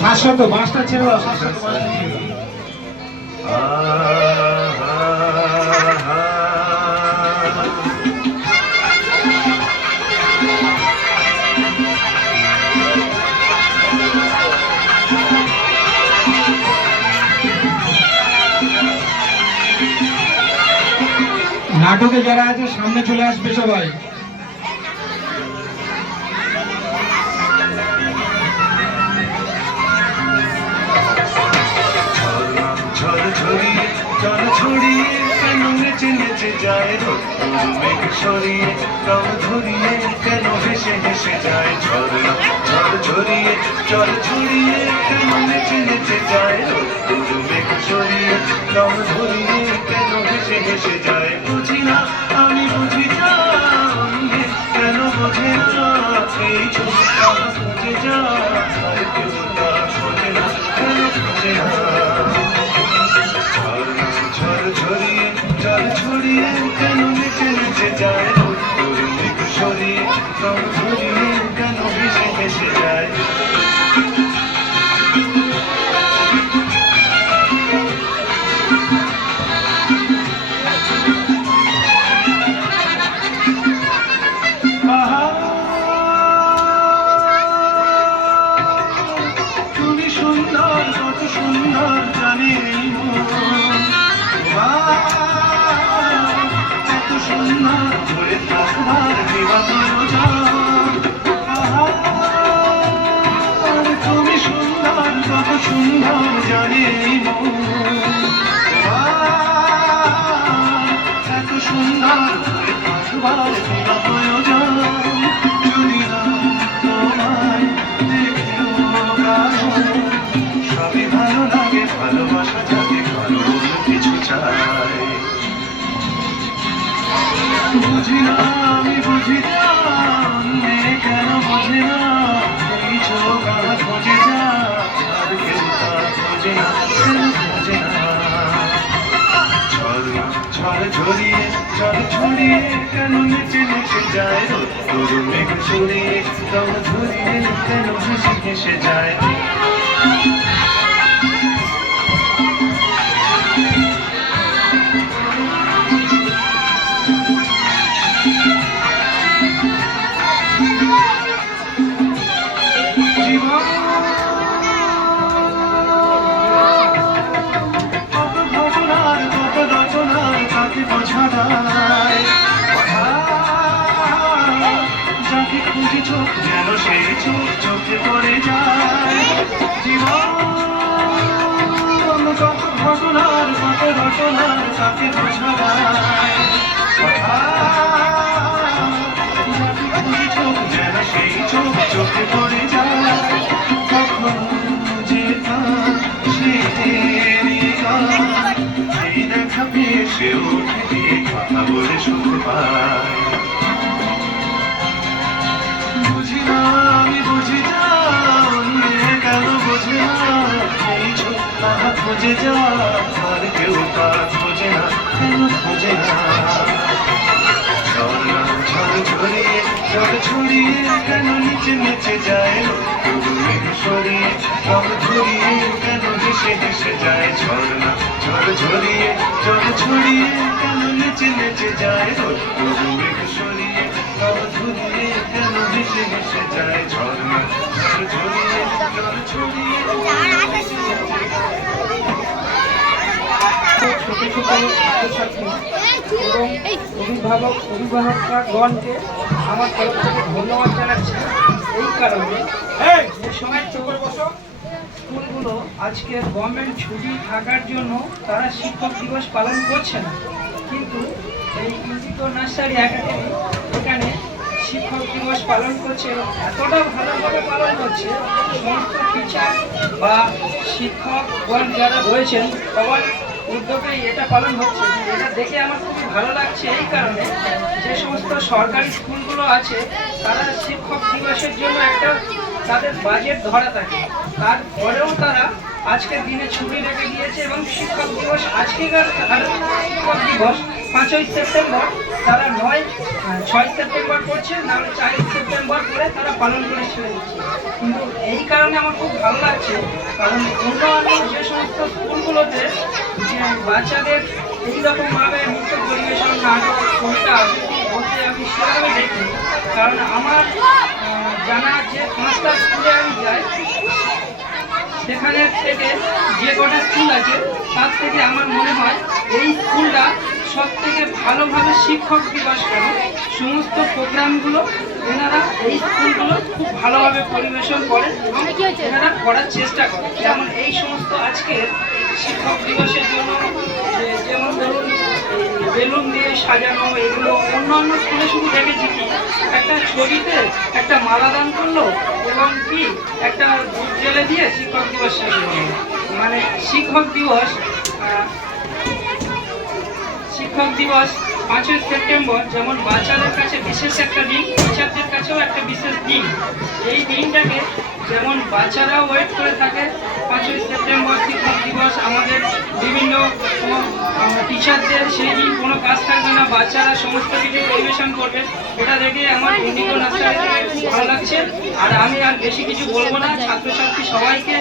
শাশ্বত বাসটা ছিল শাশ্বত বাসটা ছিল। নাটকে যারা আছে সামনে চলে আসবে সবাই। জল ছড়িয়ে কেন নেচে নেচে যায় মেঘ সরিয়ে রং ধরিয়ে কেন হেসে হেসে যায় ঝর্ণা ঝড় ঝরিয়ে জল ছড়িয়ে কেন নেচে নেচে যায় মেঘ সরিয়ে রং ধরিয়ে কেন হেসে হেসে যায় বুঝি না আমি বুঝি না কেন বোঝে না এই ছোটটা বুঝে যা আর কেউ তা বোঝে না কেন বোঝে না ছড়িয়ে জল ছড়িয়ে কেন নেচে নেচে যায় মেঘ সরিয়ে রং ধরিয়ে কেন হেসে হেসে যায় তুমি সুন্দর কত সুন্দর জানি এত সুন্দর ধরে থাকবার তুমি সুন্দর কত সুন্দর জানি এত সুন্দর ধরে থাকবার প্রয়োজন যদি না তোমায় দেখেও সবই ভালো লাগে ভালোবাসা যাকে ভালো কিছু চাই বুঝি না আমি বুঝি না কেন বোঝে না এই চোখ আমার খোঁজে যা আর কেউ তা খোঁজে না কেন খোঁজে না ঝড় ঝরিয়ে জল ছড়িয়ে কেন নেচে নেচে যায় তোর মেঘ সরিয়ে রং ধরিয়ে কেন হেসে হেসে যায় যাকে খুঁজি চোখ যেন সেই চোখ চোখে পড়ে যায় জীবন কত ঘটনার কত রচনার তাকে বোঝা যায় যাকে খুঁজি চোখ যেন সেই চোখ চোখে পড়ে যায় কখনো যে সেই দেখা পেয়ে সে উঠে কথা বলে শুনতে পায় বুঝি না আমি বুঝি না কেন বোঝে না এই ছোট খোঁজে যা আর কেউ তা খোঁজে না কেন খোঁজে না ঝড় ঝরিয়ে জল ছড়িয়ে কেন নিচে নিচে যায় মেঘ সরিয়ে রং ধরিয়ে কেন হেসে হেসে যায় ঝর্ণা ঝড় ঝরিয়ে জল ছড়িয়ে কেন নিচে নিচে যায় মেঘ সরিয়ে রং ধরিয়ে কেন হেসে হেসে যায় ঝর্ণা ঝড় ঝরিয়ে জল ছড়িয়ে ছোট ছোট ছাত্রছাত্রী এবং অভিভাবকগণকে আমার তরফ থেকে ধন্যবাদ জানাচ্ছি এই কারণে যে সময় স্কুলগুলো আজকে গভর্নমেন্ট ছুটি থাকার জন্য তারা শিক্ষক দিবস পালন করছে না, কিন্তু এই ইন্ডিকো নার্সারি একাডেমি এখানে শিক্ষক দিবস পালন করছে এবং এতটা ভালোভাবে পালন করছে সমস্ত টিচার বা শিক্ষকগণ যারা রয়েছেন সবার উদ্যোগেই এটা পালন হচ্ছে। এটা দেখে আমার খুবই ভালো লাগছে এই কারণে যে সমস্ত সরকারি স্কুলগুলো আছে তারা শিক্ষক দিবসের জন্য একটা তাদের বাজেট ধরা থাকে, তারপরেও তারা আজকের দিনে ছুটি রেখে দিয়েছে এবং শিক্ষক দিবস আজকেকার শিক্ষক দিবস 5ই সেপ্টেম্বর তারা 6 সেপ্টেম্বর করছে, নাহলে 4 সেপ্টেম্বর করে তারা পালন করে ছেড়ে দিচ্ছে। কিন্তু এই কারণে আমার খুব ভালো লাগছে, কারণ অন্যান্য যে সমস্ত স্কুলগুলোতে যে বাচ্চাদের এইরকমভাবে নৃত্য পরিবেশন, নাটক, কবিতা আবৃত্তি হতে আমি সেভাবে দেখি। কারণ আমার জানা যে 5টা স্কুলে আমি যাই, সেখানে থেকে যে কটা স্কুল আছে তার থেকে আমার মনে হয় এই স্কুলটা সব থেকে ভালোভাবে শিক্ষক দিবস করে সমস্ত প্রোগ্রামগুলো এনারা এই স্কুলগুলো খুব ভালোভাবে পরিবেশন করেন এবং এনারা করার চেষ্টা করেন। যেমন এই সমস্ত আজকের শিক্ষক দিবসের জন্য যেমন ধরুন বেলুন দিয়ে সাজানো, এগুলো অন্য স্কুলে শুধু দেখেছি কি একটা ছবিতে একটা মালা দান করলো এবং কি একটা ধূপ জ্বেলে দিয়ে শিক্ষক দিবস শেষ হয়ে গেল। মানে শিক্ষক দিবস 5ই সেপ্টেম্বর যেমন বাচ্চাদের কাছে বিশেষ একটা দিন, টিচারদের কাছেও একটা বিশেষ দিন। এই দিনটাকে যেমন বাচ্চারাও ওয়েট করে থাকে 5ই সেপ্টেম্বর শিক্ষক দিবস, আমাদের বিভিন্ন টিচারদের সেই দিন কোনো কাজ থাকবে না, বাচ্চারা সমস্ত কিছু পরিবেশন করবে। এটা দেখে আমার ইন্ডিগো নার্সারি থেকে খুব ভালো লাগছে। আর আমি আর বেশি কিছু বলবো না, ছাত্রছাত্রী সবাইকে